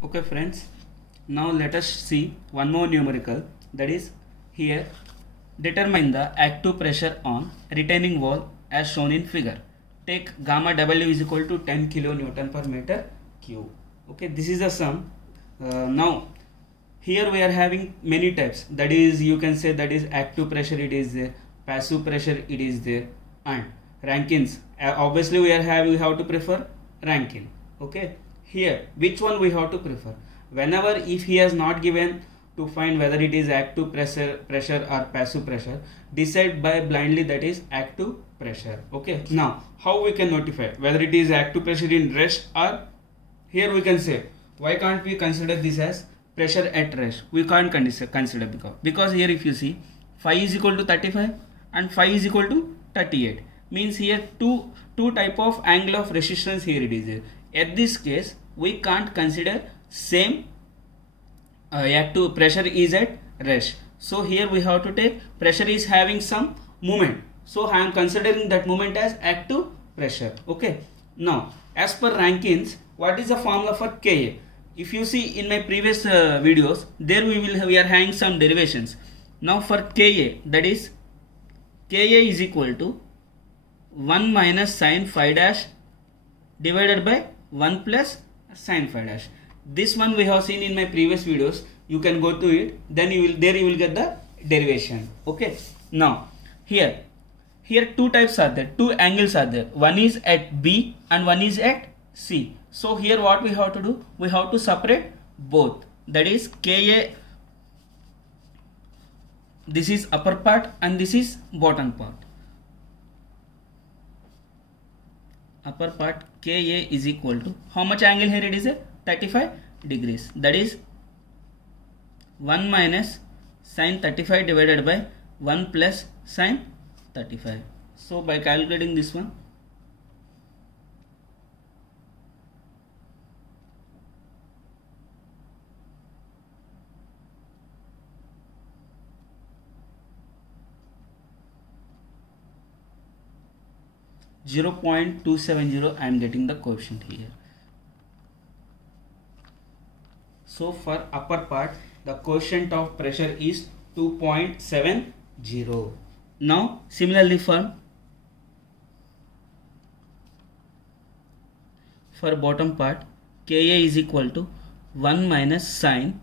Okay friends, now let us see one more numerical, that is here determine the active pressure on retaining wall as shown in figure. Take gamma W is equal to 10 kilonewton per meter cube. Okay, this is the sum. Now here we are having many types, that is you can say that is active pressure, it is there, passive pressure, it is there, and Rankins. Obviously we have to prefer Rankine. Okay, here which one we have to prefer? Whenever if he has not given to find whether it is active pressure or passive pressure, decide by blindly that is active pressure. Okay, now how we can notify whether it is active pressure in rest, or here we can say why can't we consider this as pressure at rest? We can't consider because here if you see phi is equal to 35 and phi is equal to 38, means here two type of angle of resistance here it is there. At this case we can't consider same active pressure is at rest. So here we have to take pressure is having some movement, so I am considering that movement as active pressure. Okay, now as per Rankins, what is the formula for Ka? If you see in my previous videos, there we are having some derivations. Now for Ka, that is Ka is equal to 1 minus sin phi dash divided by 1 plus sin phi dash. This one we have seen in my previous videos. You can go to it, then you will get the derivation. Okay, now here two types are there, two angles are there. One is at B and one is at C. So here what we have to do, we have to separate both, that is Ka, this is upper part and this is bottom part. Upper part Ka is equal to how much angle here it is? 35 degrees, that is 1 minus sin 35 divided by 1 plus sin 35. So by calculating this one, .270 I am getting the coefficient here. So for upper part the coefficient of pressure is 2.70. Now similarly for bottom part, Ka is equal to 1 minus sin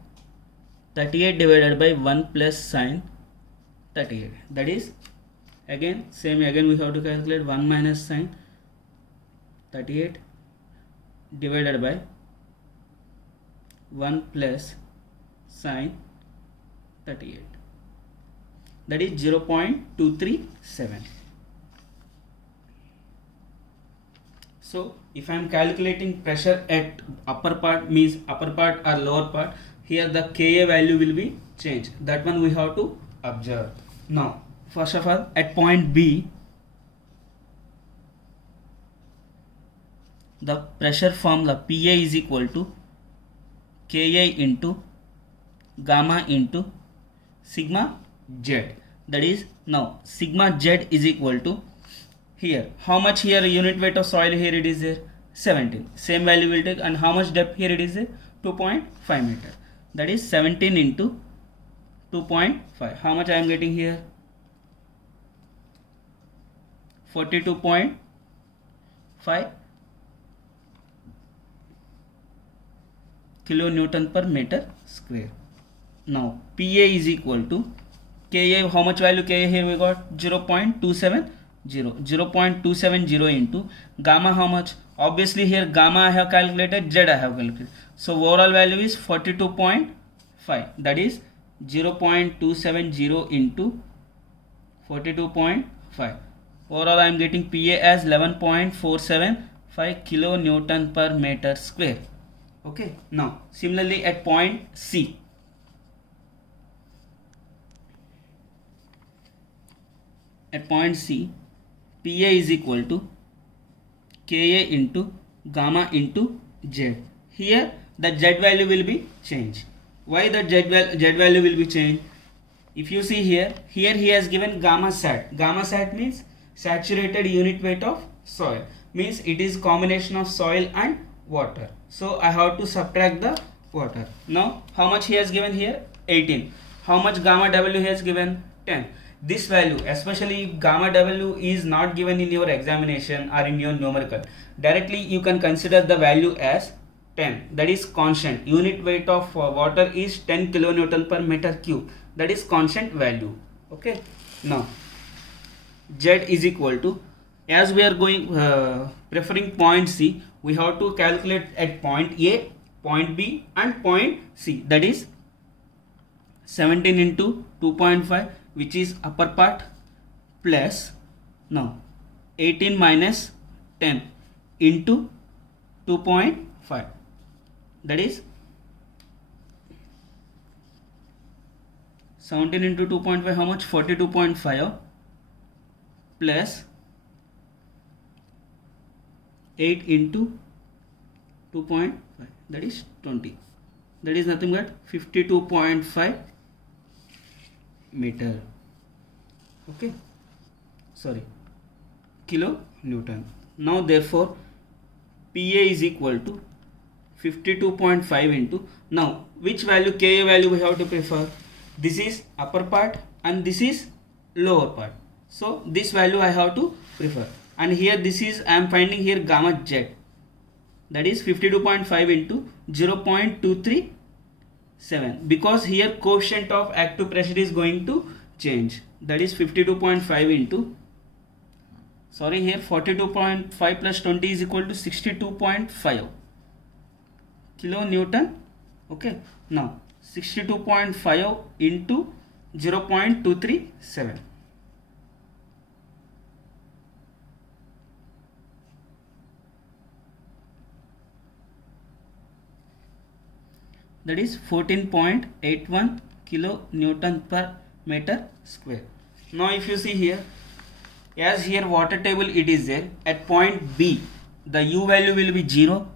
38 divided by 1 plus sin 38, that is again we have to calculate 1 minus sin 38 divided by 1 plus sin 38, that is 0.237. So if I am calculating pressure at upper part, means upper part or lower part, here the Ka value will be changed. That one we have to observe. Now first of all at point B, the pressure formula Pa is equal to Ka into gamma into sigma Z, that is now sigma Z is equal to here how much here unit weight of soil here it is there 17, same value will take, and how much depth here it is there 2.5 meter, that is 17 into 2.5. How much I am getting here? 42.5 kilonewton per meter square. Now Pa is equal to Ka, how much value Ka here we got 0.270, 0.270 into gamma, how much? Obviously here gamma I have calculated, Z I have calculated, so overall value is 42.5, that is 0.270 into 42.5. Overall I am getting Pa as 11.475 kilonewton per meter square. Okay, now similarly at point C, Pa is equal to Ka into gamma into Z. Here the Z value will be changed. Why the Z value will be changed? If you see here he has given gamma sat. Gamma sat means saturated unit weight of soil, means it is combination of soil and water. So I have to subtract the water. Now how much he has given here? 18. How much gamma W he has given? 10. This value, especially if gamma W is not given in your examination or in your numerical, directly you can consider the value as 10. That is constant. Unit weight of water is 10 kilonewton per meter cube. That is constant value. Okay. Now Z is equal to, as we are going preferring point C, we have to calculate at point A, point B and point C. That is 17 into 2.5, which is upper part, plus now 18 minus 10 into 2.5, that is 17 into 2.5, how much? 42.5 plus 8 into 2.5, that is 20. That is nothing but 52.5 meter. Okay, sorry, kilo Newton. Now therefore PA is equal to 52.5 into, now which value, Ka value we have to prefer? This is upper part and this is lower part, so this value I have to prefer. And here this is, I am finding here gamma Z, that is 52.5 into 0.237, because here coefficient of active pressure is going to change. That is 52.5 into, sorry, here 42.5 plus 20 is equal to 62.5 kilonewton. Okay, now 62.5 into 0.237, that is 14.81 kilonewton per meter square. Now if you see here, as here water table it is there, at point B the U value will be 0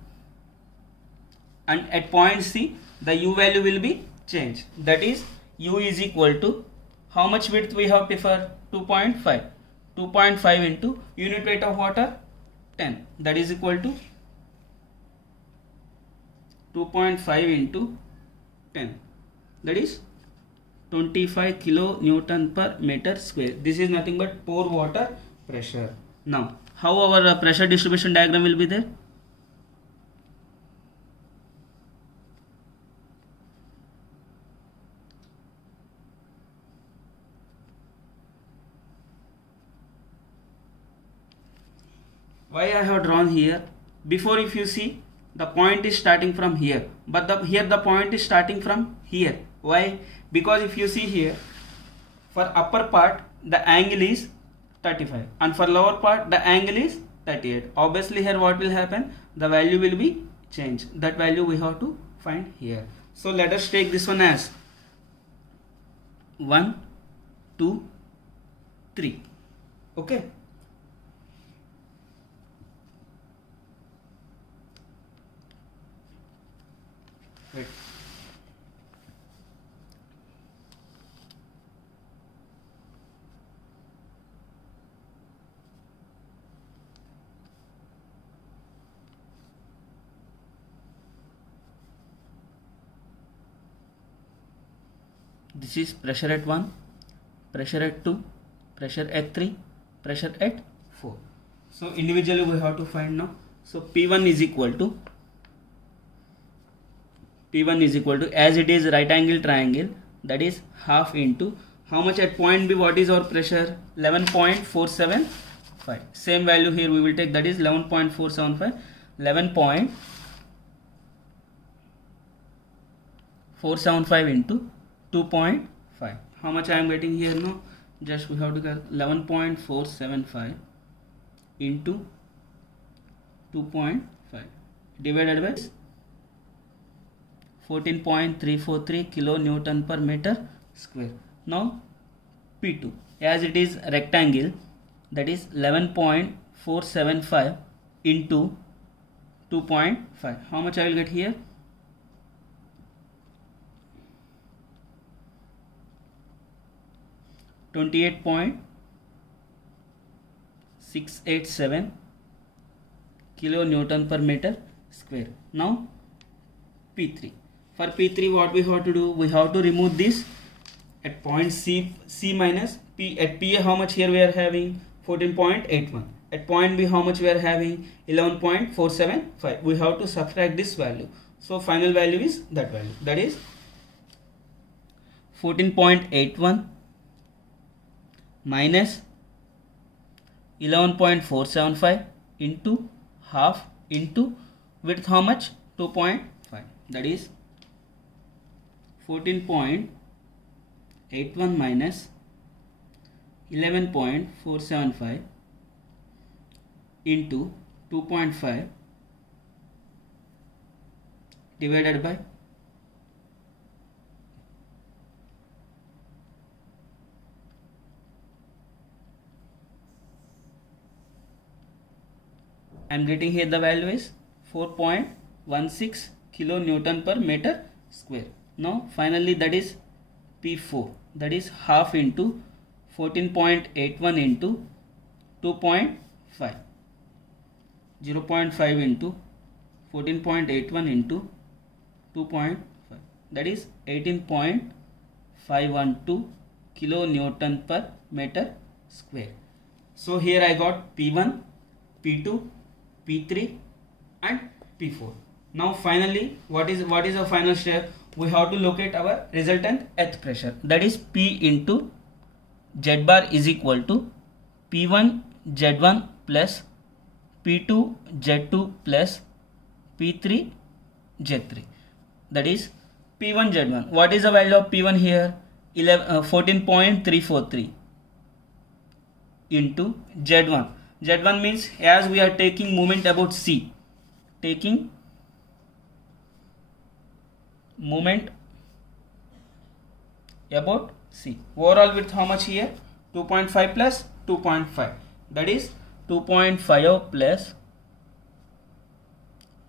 and at point C the U value will be changed. That is U is equal to, how much width we have preferred? 2.5. 2.5 into unit weight of water 10, that is equal to 2.5 into 10, that is 25 kilonewton per meter square. This is nothing but pore water pressure. Now how our pressure distribution diagram will be there? Why I have drawn here? Before, if you see, the point is starting from here, but here the point is starting from here. Why? Because if you see here, for upper part the angle is 35 and for lower part the angle is 38. Obviously here what will happen? The value will be changed. That value we have to find here. So let us take this one as 1, 2, 3. Okay. Wait. This is pressure at 1, pressure at 2, pressure at 3, pressure at 4. So individually we have to find now. So P1 is equal to, as it is right angle triangle, that is half into, how much at point B, what is our pressure? 11.475. Same value here we will take, that is 11.475. 11.475 into 2.5. How much I am getting here now? Just we have to get 11.475 into 2.5 divided by 14.343 kilonewton per meter square. Now P2, as it is rectangle, that is 11.475 into 2.5. How much I will get here? 28.687 kilonewton per meter square. Now P3, For P3, what we have to do? We have to remove this at point C minus P. At PA, how much here we are having? 14.81. At point B, how much we are having? 11.475. We have to subtract this value. So final value is that value. That is 14.81 minus 11.475 into half into width how much? 2.5. That is 14.81 minus 11.475 into 2.5 divided by I am getting here the value is 4.16 kilonewton per meter square. Now finally that is P4, that is half into 14.81 into 2.5, 0.5 into 14.81 into 2.5, that is 18.512 kilonewton per meter square. So here I got P1, P2, P3 and P4. Now finally what is the final step? We have to locate our resultant earth pressure, that is P into Z bar is equal to P1 Z1 plus P2 Z2 plus P3 Z3, that is P1 Z1. What is the value of P1 here? 14.343 into Z1. Z1 means as we are taking moment about C, taking moment about C. Overall width how much here? 2.5 plus 2.5, that is 2.5 plus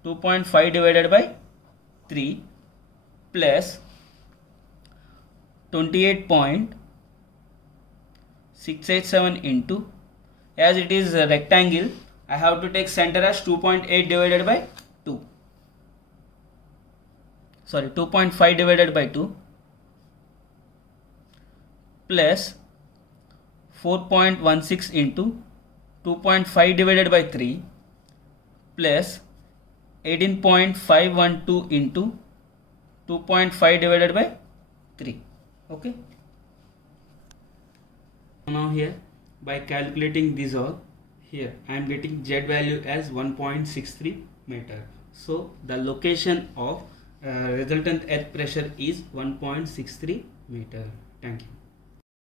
2.5 divided by 3 plus 28.687 into, as it is a rectangle, I have to take center as 2.8 divided by 2. Sorry, 2.5 divided by 2 plus 4.16 into 2.5 divided by 3 plus 18.512 into 2.5 divided by 3. Okay. Now here by calculating this all, here I am getting Z value as 1.63 meter. So the location of resultant earth pressure is 1.63 meter. Thank you.